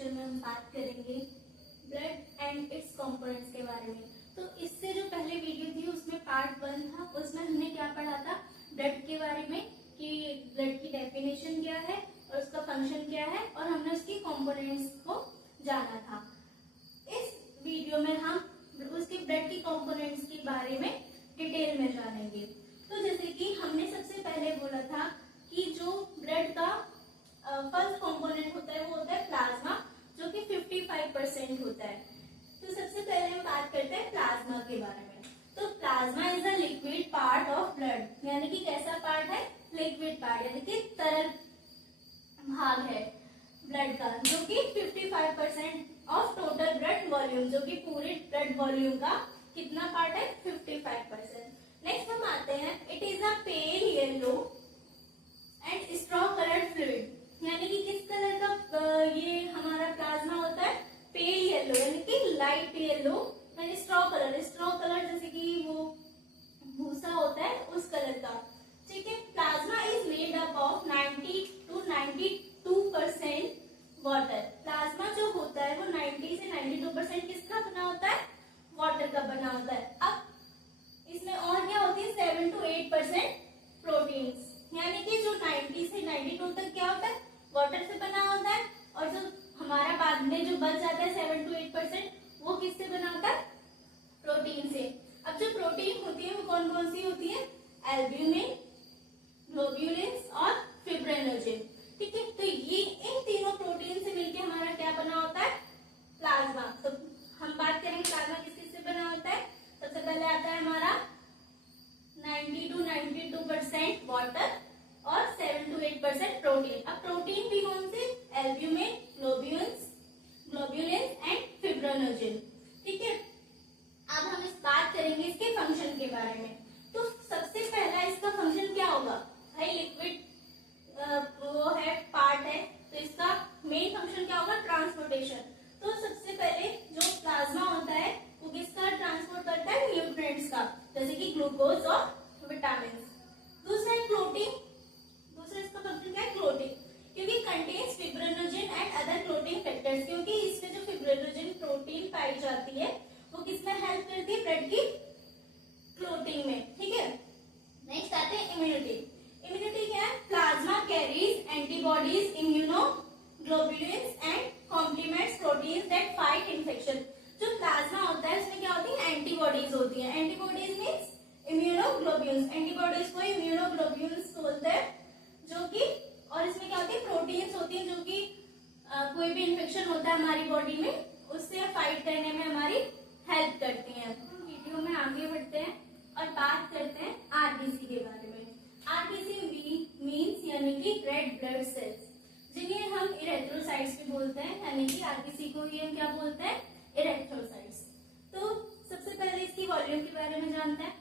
Lecture में हम बात करेंगे ब्लड एंड इट्स कंपोनेंट्स के बारे में। तो इससे जो पहले वीडियो थी उसमें पार्ट 1 था, उसमें हमने क्या पढ़ा था ब्लड के बारे में कि ब्लड की डेफिनेशन क्या है और उसका फंक्शन क्या है और हमने उसकी कंपोनेंट्स को जाना था। इस वीडियो में हम उसके ब्लड की कंपोनेंट्स के बारे में डिटेल में जानेंगे। तो जैसे कि हमने सबसे पहले बोला था कि जो ब्लड का फर्स्ट कंपोनेंट होता है वो होता है प्लाज्मा, जो कि 55% होता है। तो सबसे पहले हम बात करते हैं प्लाज्मा के बारे में। तो plasma is a liquid part of blood, यानी कि कैसा पार्ट है, लिक्विड पार्ट, यानी कि तरल भाग है ब्लड का, जो कि 55% ऑफ टोटल ब्लड वॉल्यूम, जो कि पूरे ब्लड वॉल्यूम का कितना पार्ट है, 55%। नेक्स्ट हम आते हैं, it is a pale yellow and straw coloured fluid, यानी कि किस कलर का ये हमारा प्लाज्मा होता है, पेल येलो, यानी कि light yellow and straw colour जैसे कि वो भूसा होता है उस कलर का। ठीक है, plasma is made up of 90 to 92% water. Plasma जो होता है वो 90 से 92% किसका बना होता है, वाटर का बना होता है। अब इसमें और क्या होती है, 7 to 8% प्रोटीन्स, यानी कि जो 90 से 92 तक क्या होता है, वाटर से बना होता है, और जो हमारा बाद में जो बच जाता है 7 to 8% वो किससे बना होता है, प्रोटीन से। अब जो प्रोटीन होती है वो कौन कौन सी होती है, एल्ब्यूमिन, ग्लोब्यूलिन्स और फिब्रिनोजेन। ठीक है, तो ये इन तीनों प्रोटीन से मिलकर हमारा क्या बना होता है, प्लाज्मा। तो हम बात करेंगे प्लाज्मा किस किस से बना होता है। सबसे पहले आता है हमारा 90 to 92% वाटर और 7 to 8% प्रोटीन। अब प्रोटीन भी कौन से, एल्ब्यूमिन, ग्लोब्यूलिन्स एंड फिब्रिनोजेन। ठीक है, अब हम इस बात करेंगे इसके फंक्शन के बारे में। तो सबसे पहला इसका फंक्शन क्या होगा, भाई लिक्विड वो है, पार्ट है, तो इसका मेन फंक्शन क्या होगा, ट्रांसपोर्टेशन। तो सबसे पहले जो प्लाज्मा होता है वो किसका ट्रांसपोर्ट करता है, न्यूट्रिएंट्स का, जैसे कि ग्लूकोज और विटामिन। दूसरा है क्लोटिंग, दूसरा इसका फंक्शन क्या है, क्लोटिंग, क्योंकि contains fibrinogen and other clotting factors, क्योंकि इसमें जो फिब्रिनोजेन प्रोटीन पाई जाती है वो किसमें हेल्प करती है, ब्लड की क्लोटिंग में। ठीक है, नेक्स्ट आते हैं इम्यूनिटी। इम्यूनिटी क्या है, plasma carries antibodies, immunoglobulins and complements proteins that fight infection. जो प्लाज्मा होता है उसमें क्या होती है, एंटीबॉडीज होती है। एंटीबॉडीज मीन्स इम्यूनोग्लोबुलिन्स, एंटीबॉडीज को इम्यूनोग्लोबुलिन्स बोलते हैं, जो कि, और इसमें क्या होती है, प्रोटीन्स होती है, जो कि कोई भी इन्फेक्शन होता है हमारी बॉडी में उससे फाइट करने में हमारी हेल्प करती हैं। हम वीडियो में आगे बढ़ते हैं और बात करते हैं आरबीसी के बारे में। आरबीसी मीन्स यानी कि रेड ब्लड सेल्स, जिन्हें हम इरेथ्रोसाइट्स भी बोलते हैं, यानी कि आरबीसी को ही हम क्या बोलते हैं, इरेथ्रोसाइट्स। तो सबसे पहले इसकी वॉल्यूम के बारे में जानते हैं।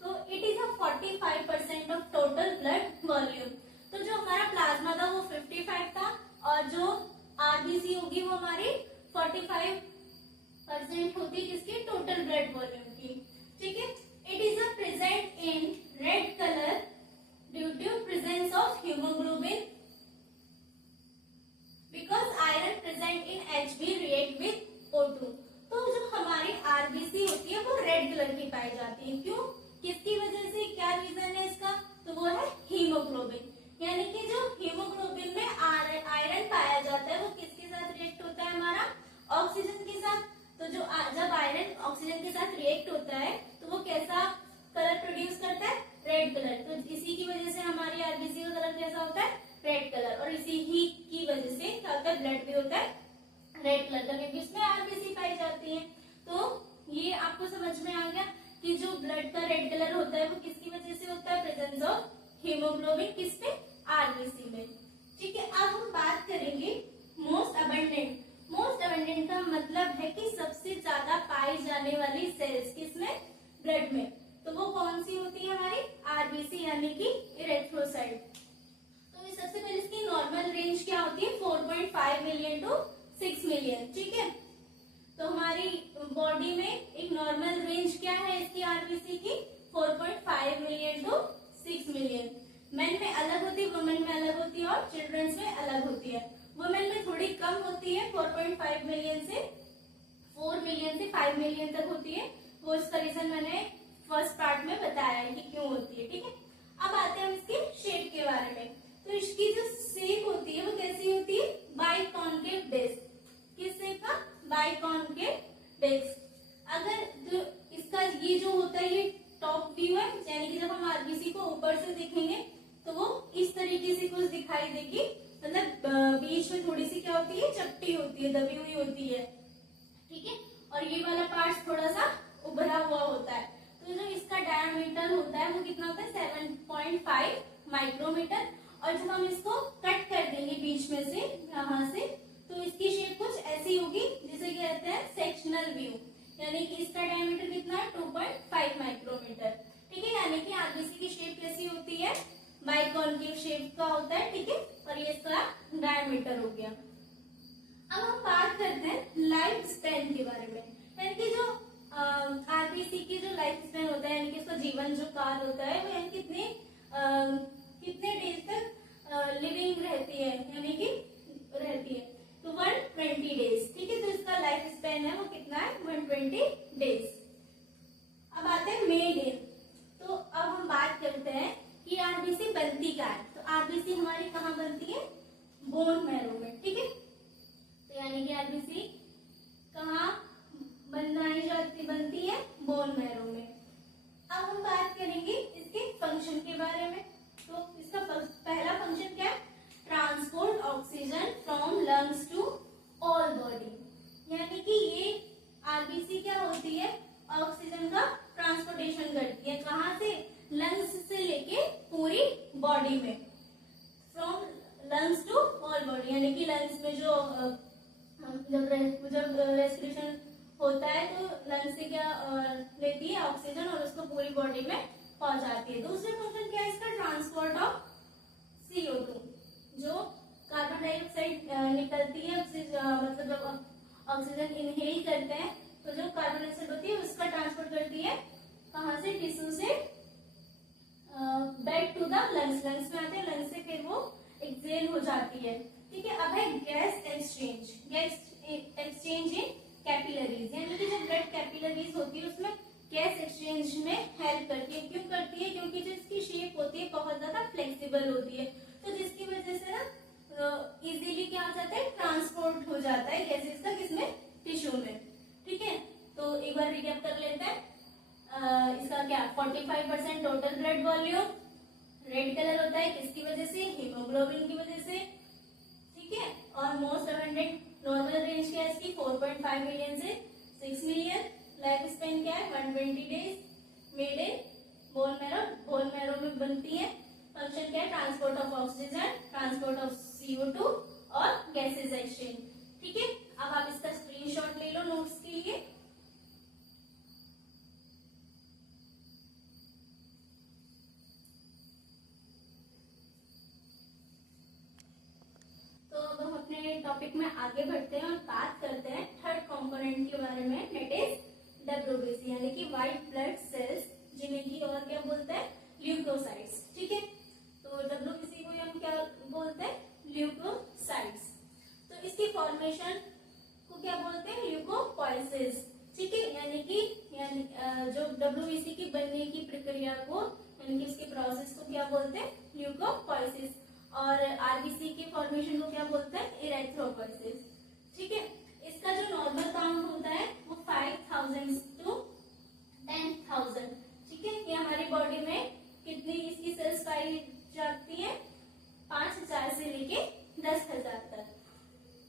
तो it is a 45% of total blood volume. तो जो हमारा प्लाज्मा था वो 55 था और जो आरबीसी होगी वो हमारी 45% होती है किसकी, टोटल ब्लड वॉल्यूम की। ठीक है, it is a present in red colour due to presence of haemoglobin, because iron present in Hb react with O2। तो जो हमारी आरबीसी होती है वो रेड कलर की पाई जाती है, क्यों, किसकी वजह से, क्या रीजन है इसका, तो वो है हीमोग्लोबिन, यानी कि जो हीमोग्लोबिन में आयरन पाया जाता है वो किसके साथ रिएक्ट होता है, हमारा ऑक्सीजन के साथ। तो जो जब आयरन ऑक्सीजन के साथ रिएक्ट होता है तो वो कैसा कलर प्रोड्यूस करता है, रेड कलर। तो इसी की वजह से हमारी आरबीसी का कलर कैसा होता है, रेड कलर, और इसी ही की वजह से क्या होता है, ब्लड भी होता है रेड कलर का, क्योंकि इसमें आरबीसी पाई जाती है। तो ये आपको समझ में आ गया कि जो ब्लड का रेड कलर होता है वो किसकी वजह से होता है, प्रेजेंस ऑफ हीमोग्लोबिन, किसमें, आरबीसी में। ठीक है, अब हम बात करेंगे मोस्ट अबंडेंट। मोस्ट अबंडेंट का मतलब है कि सबसे ज्यादा पाई जाने वाली सेल्स किसमें, ब्लड में। तो वो कौन सी होती है, हमारी आरबीसी, यानी कि इरेथ्रोसाइट। तो सबसे पहले इसकी नॉर्मल रेंज क्या होती है, 4.5 मिलियन टू 6 मिलियन। ठीक है, तो हमारी बॉडी में एक नॉर्मल रेंज क्या है इसकी आरबीसी की, 4.5 मिलियन टू 6 मिलियन। मेन में अलग होती है, वुमेन में अलग होती है और चिल्ड्रंस में अलग होती है। वुमेन में थोड़ी थोड़ी कम होती है 4.5 मिलियन से 4 मिलियन से 5 मिलियन तक होती है। वो इसका रीजन मैंने फर्स्ट पार्ट में बताया है कि क्यों होती है। ठीक है, अब आते हैं हम इसके शेप के बारे में। तो इसकी जो शेप होती है वो कैसी होती है, बाइकॉन्केव डिस्क। किस शेप का, बाइकॉन्केव डिस्क। अगर जो इसका ये जो होता है ये टॉप व्यू है, यानी कि जब हम आरबीसी को ऊपर से देखेंगे तो वो इस तरीके से कुछ दिखाई देगी, मतलब बीच में थोड़ी सी क्या होती है, चपटी होती है, दबी हुई होती है। ठीक है, और ये वाला पार्ट थोड़ा सा उभरा हुआ होता है। तो जो इसका डायमीटर होता है वो कितना होता है, 7.5 माइक्रोमीटर। और जब हम इसको कट कर देंगे बीच में से, यहाँ से, तो इसकी शेप कुछ ऐसी होगी जिसे कहते हैं सेक्शनल व्यू, यानी कि इसका डायमीटर कितना है, 2.5 माइक्रोमीटर। ठीक है, यानी कि आरबीसी की शेप कैसी होती है, बाइकॉन्केव शेप का होता है। ठीक है, और ये इसका डायमीटर हो गया। अब हम बात करते हैं लाइफ स्पैन के बारे में, यानी कि जो आरबीसी की जो लाइफ स्पैन होता है, यानी कि उसका जीवन जो काल होता है वो यानी कितने डेज तक लिविंग रहती है, यानी कि रहती है, तो 120 डेज। ठीक है, तो इसका लाइफ स्पैन है वो कितना है, 120 डेज। अब आते हैं मेड इन। तो अब हम बात करते हैं कि आरबीसी बनती क्या है। तो आरबीसी हमारी कहाँ बनती है, बोन मैरो में। ठीक है, तो यानी कि आरबीसी कहाँ बनती है, बोन मैरो में। अब हम बात करेंगे इसके फंक्शन के बारे में। तो इसका पहला फंक्शन क्या है, transport oxygen from lungs to all body. यानी कि ये आरबीसी क्या होती है, ऑक्सीजन का ट्रांसपोर्टेशन करती है, कहाँ से, लंग्स से लेके पूरी बॉडी में, from lungs to all body. यानी कि लंग्स में जो जब रेस्पिरेशन होता है तो लंग्स से क्या लेती है, ऑक्सीजन, और उसको पूरी बॉडी में पहुंचाती है। दूसरा फंक्शन क्या है इसका, ट्रांसपोर्ट ऑफ CO2। जो कार्बन डाइऑक्साइड निकलती है, मतलब जब ऑक्सीजन इनहेल करते हैं तो जो कार्बन डाइऑक्साइड होती है उसका ट्रांसपोर्ट करती है, कहाँ से, टिश्यू से back to the lungs. Lungs में आते हैं, लंग्स से फिर वो एक्सहेल हो जाती है। ठीक है, अब है गैस एक्सचेंज। गैस एक्सचेंज इन कैपिलरीज, यानी कि जो ब्लड कैपिलरीज होती है उसमें गैस एक्सचेंज में हेल्प करती है। क्यों करती है, क्योंकि जो इसकी शेप होती है बहुत ज्यादा फ्लेक्सिबल होती है, तो जिसकी वजह से ना इजीली क्या हो जाता है, ट्रांसपोर्ट हो जाता है गैसेस का, किसमें, टिश्यू में। ठीक है, तो एक बार रिकैप कर लेते हैं। इसका क्या, 45% total blood volume, red colour होता है किसकी वजह से, हीमोग्लोबिन की वजह से। ठीक है, और मोस्ट अबंडेंट नॉर्मल रेंज क्या है इसकी, 4.5 मिलियन से 6 मिलियन। लाइफ स्पेन क्या है, 120 days. Made in bone marrow, bone marrow में बनती है। फंक्शन क्या है, transport of oxygen, transport of CO2 और गैसेज एक्सचेंज। ठीक है, अब आप इसका स्क्रीनशॉट ले लो नोट्स के लिए। तो अब हम अपने टॉपिक में आगे बढ़ते हैं और बात करते हैं थर्ड कंपोनेंट के बारे में, दैट इज WBC, यानी कि व्हाइट ब्लड सेल्स, जिन्हें की और क्या बोलते हैं, ल्यूकोसाइट्स। ठीक है, तो WBC को हम क्या बोलते हैं, ल्यूकोसाइट्स। तो इसकी फॉर्मेशन को क्या बोलते हैं, ल्यूकोपोइसिस। ठीक है, यानी कि जो WBC की बनने की प्रक्रिया को, यानी कि इसके प्रोसेस को क्या बोलते हैं, ल्यूकोपोइसिस। और आरबीसी के फॉर्मेशन को क्या बोलते हैं, इरेथ्रोपोइसिस। ठीक है, इसका जो नॉर्मल काउंट होता है वो 5000 to 10,000। ठीक है, ये हमारी बॉडी में कितनी इसकी सेल्स पाई जाती है, 5000 से लेके 10,000 तक।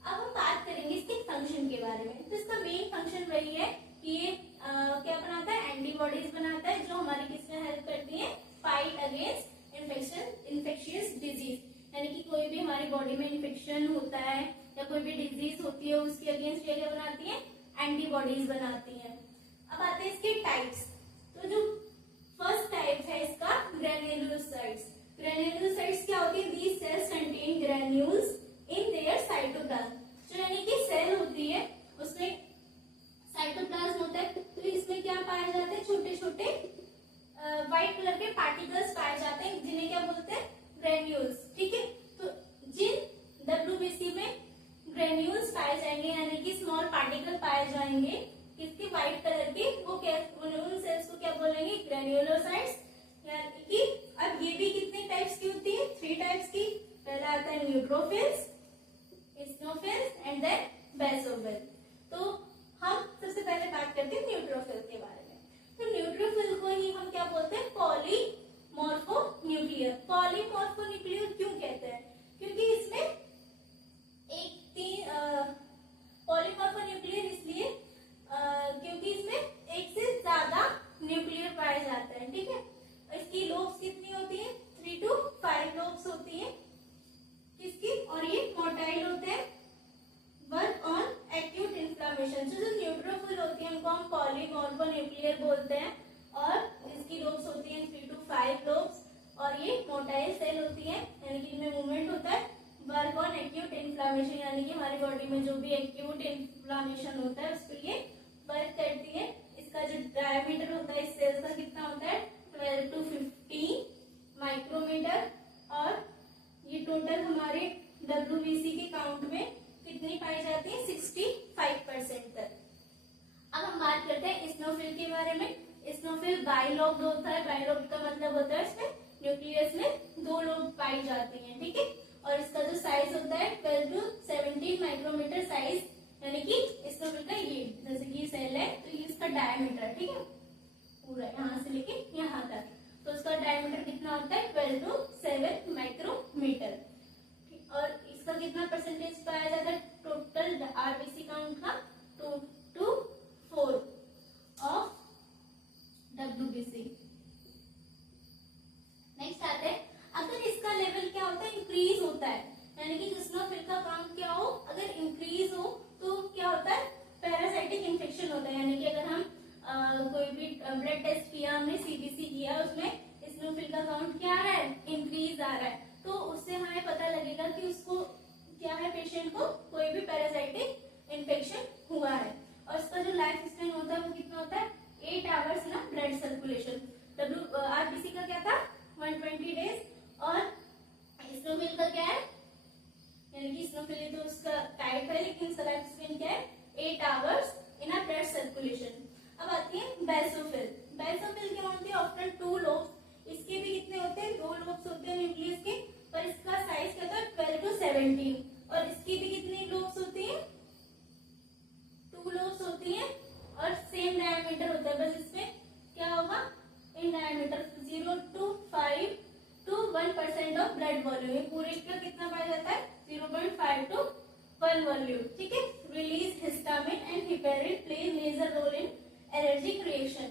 अब हम बात करेंगे इसके फंक्शन के बारे में। तो इसका मेन फंक्शन वही है कि ये क्या बनाता है, एंटीबॉडीज बनाता है, जो हमारी किसमें हेल्प करती है, फाइट अगेंस्ट इन्फेक्शियस डिजीज। यानी कि कोई भी हमारी बॉडी में इन्फेक्शन होता है या कोई भी डिजीज होती है उसके अगेंस्ट क्या बनाती है, एंटीबॉडीज बनाती है। अब आते हैं इसके टाइप्स। तो जो फर्स्ट टाइप है इसका, ग्रेन्युलोसाइट्स। ग्रेन्युलोसाइट्स क्या होती है, these cells contain granules in their cytoplasm. जो यानी कि सेल होती है उसमें साइटोप्लाज्म होता है, तो इसमें क्या पाए जाते हैं, छोटे छोटे व्हाइट कलर के पार्टिकल्स पाए जाते हैं, जिन्हें क्या बोलते हैं, ग्रेन्यूल्स। ठीक है, तो जिन WBC में जाएंगे, यानी कि स्मॉल पार्टिकल पाए जाएंगे किसके, व्हाइट कलर के, वो क्या, उन सेल्स को क्या बोलेंगे, ग्रेन्युलोसाइट्स। यानी कि अब ये भी कितने टाइप्स की होती है, 3 टाइप्स की। पहला आता है neutrophils, eosinophils and then basophil. तो हम सबसे पहले बात करते हैं न्यूट्रोफिल के बारे में। तो न्यूट्रोफिल को ही हम क्या बोलते हैं, पॉलीमॉर्फोन्यूक्लियर। पॉलीमॉर्फोन्यूक्लियर क्यों कहते हैं, क्योंकि इसमें पॉलीमॉर्फोन्यूक्लियर इसलिए क्योंकि इसमें एक से ज्यादा न्यूक्लियर पाए जाते हैं, ठीक है। इसकी लोब्स कितनी होती है, 3 to 5 लोब्स होती है किसकी, और ये मोटाइल होते हैं। Work on acute inflammation. जो न्यूट्रोफिल होती है उनको हम पॉलीमॉर्फोन्यूक्लियर बोलते हैं, और इसकी लोब्स होती हैं 3 to 5 लोब्स, और ये मोटाइल सेल होती है, यानी कि इनमें मूवमेंट होता है। वर्क ऑन एक्यूट इन्फ्लामेशन, यानी कि हमारी बॉडी में जो भी एक्यूट इन्फ्लामेशन होता है उसके लिए वर्क करती है। इसका जो डायमीटर होता है इस सेल का कितना होता है, 12 to 15 माइक्रोमीटर, और ये टोटल हमारे WBC के काउंट में कितनी पाई जाती है, 65% तक। अब हम बात करते हैं इस्नोफिल के बारे में। इस्नोफिल बाइलोब्ड होता है। बाइलोब्ड का मतलब होता है इसमें न्यूक्लियस में 2 लोब पाई जाती हैं, ठीक है। और इसका जो साइज होता है 12 to 17 माइक्रोमीटर साइज, यानी कि इस्नोफिल का ये जैसे कि सेल है तो ये इसका डायमीटर, ठीक है, पूरा यहाँ से लेके यहाँ तक, तो इसका डायमीटर कितना होता है, 12 to 7 माइक्रोमीटर। और इसका कितना परसेंटेज पाया जाता है टोटल आरबीसी काउंट का, 2 to 4 ऑफ WBC। नेक्स्ट आते हैं, अगर इसका लेवल क्या होता है, इंक्रीज होता है, यानी कि इस्नोफिल का काउंट क्या हो, अगर इंक्रीज हो तो क्या होता है, पैरासाइटिक इन्फेक्शन होता है। यानी कि अगर हम कोई भी ब्लड टेस्ट किया, हमने सीबीसी किया, उसमें इस्नोफिल का काउंट क्या आ रहा है, इंक्रीज आ रहा है, तो उससे हमें पता लगेगा कि उसको क्या है, पेशेंट को कोई भी पैरासाइटिक इन्फेक्शन हुआ है। और इसका जो लाइफ स्पैन होता है वो कितना होता है, 8 आवर्स ना ब्लड सर्कुलेशन। आरबीसी का क्या था, 120 डेज, और इस्नोफिल का क्या है, यानी कि इस्नोफिल तो उसका टाइप है, लेकिन इसका लाइफ स्पैन क्या है, 8 hours in a blood circulation. अब आती है बेसोफिल। बेसोफिल क्या होती है, ऑफ्टर 2 लोब्स। इसके भी कितने होते हैं, 2 लोब्स होते हैं न्यूक्लियस के, पर इसका साइज क्या होता है, 12 to 17, और इसकी भी कितनी लोब्स होती है, 2 लोब्स होती है, और सेम डायमीटर होता है, बस इसमें क्या होगा, in diameter 0 to 5 to 1% of blood volume. पूरे का कितना पाया जाता है, 0.5 to 1 वॉल्यूम, ठीक है। Release histamine and heparin play major role in allergic reaction.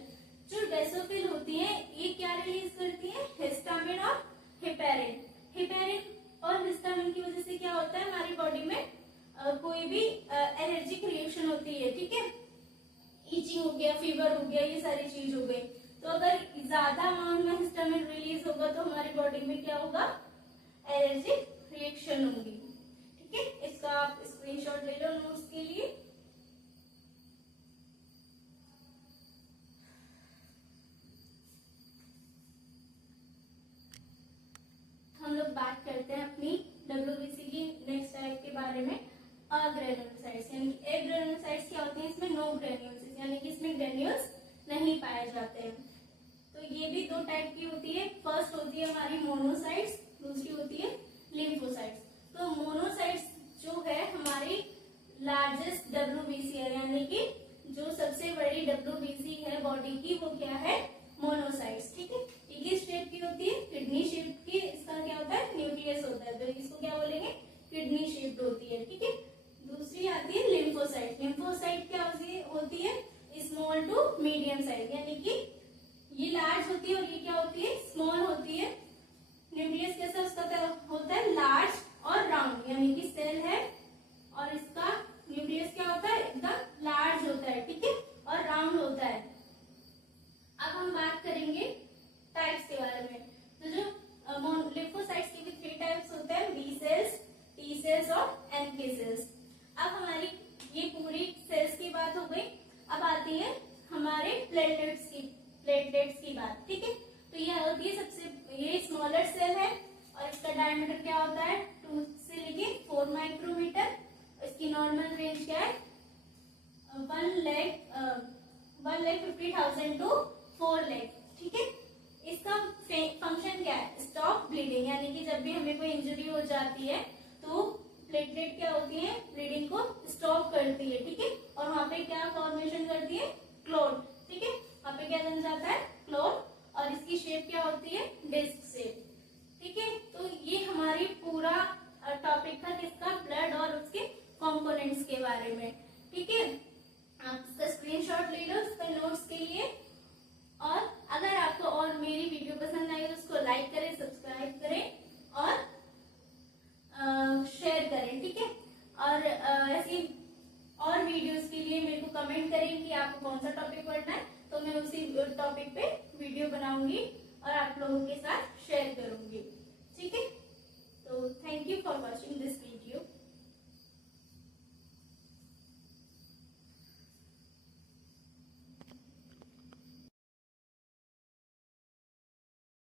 जो बेसोफिल होती है ये क्या रिलीज करती है, हिस्टामिन और हिपेरिन। हिपेरिन और हिस्टामिन की वजह से क्या होता है, हमारी बॉडी में कोई भी एलर्जिक रिएक्शन होती है, ठीक है, ईचिंग हो गया, फीवर हो गया, ये सारी चीज हो गई। तो अगर ज्यादा अमाउंट में हिस्टामिन रिलीज होगा तो हमारी बॉडी में क्या होगा, एलर्जिक रिएक्शन होगी, ठीक है। इसका आप स्क्रीनशॉट ले लो नोट्स के लिए। हम लोग बात करते हैं अपनी WBC की नेक्स्ट टाइप के बारे में, अग्रेन्युलोसाइट्स। यानी कि एग्रेन्युलोसाइट्स क्या होती है, इसमें नो ग्रेन्यूल्स, यानी कि इसमें ग्रेन्यूल्स नहीं पाए जाते हैं। तो ये भी 2 टाइप की होती है। फर्स्ट होती है हमारी मोनोसाइट्स, दूसरी होती है लिम्फोसाइट्स। तो मोनोसाइट्स जो है हमारी लार्जेस्ट WBC है, यानी कि जो सबसे बड़ी WBC है बॉडी की, वो क्या है, मोनोसाइट्स, ठीक है। ये किस शेप की होती है, किडनी शेप की। इसका क्या होता है, न्यूक्लियस होता है, तो इसको क्या बोलेंगे, किडनी शेप्ड होती है, ठीक है। दूसरी आती है लिम्फोसाइट। लिम्फोसाइट क्या होती है, स्मॉल टू मीडियम साइज, यानी कि ये लार्ज होती है और ये क्या होती है, स्मॉल होती है। न्यूक्लियस कैसा उसका होता है, लार्ज और राउंड, यानी कि सेल है और इसका न्यूक्लियस क्या होता है, एकदम लार्ज होता है, ठीक है, और राउंड होता है। अब हम बात करेंगे टाइप्स के बारे में। तो जो लिम्फोसाइट्स के भी 3 टाइप्स होते हैं, बी सेल्स, टी सेल्स और NK सेल्स। अब हमारी ये पूरी सेल्स की बात हो गई। अब आती है हमारे प्लेटलेट्स की बात, ठीक है। तो ये होती है सबसे, ये स्मॉलर सेल है और इसका डायमीटर क्या होता है, 2 से लेके 4 माइक्रोमीटर। इसकी नॉर्मल रेंज क्या है 1,50,000 to 4 लाख, ठीक है। इसका फंक्शन क्या है, स्टॉप ब्लीडिंग, यानी कि जब भी हमें कोई इंजरी हो जाती है तो प्लेटलेट क्या होती है, ब्लीडिंग को स्टॉप करती है, ठीक है। और वहां पे क्या फॉर्मेशन करती है, क्लॉट, ठीक है। वहां पे क्या बन जाता है, क्लॉट, और इसकी शेप क्या होती है, डिस्क शेप, ठीक है। तो ये हमारी पूरा टॉपिक था किसका, ब्लड और उसके कंपोनेंट्स के बारे में, ठीक है। आप इसका स्क्रीनशॉट ले लो इसका नोट्स के लिए। और अगर आपको और मेरी वीडियो पसंद आई तो उसको लाइक करें, सब्सक्राइब करें और शेयर करें, ठीक है। और ऐसी और वीडियोस के लिए मेरे को कमेंट करें कि आपको कौन सा टॉपिक पढ़ना है, तो मैं उसी टॉपिक पे वीडियो बनाऊंगी और आप लोगों के साथ शेयर करूंगी।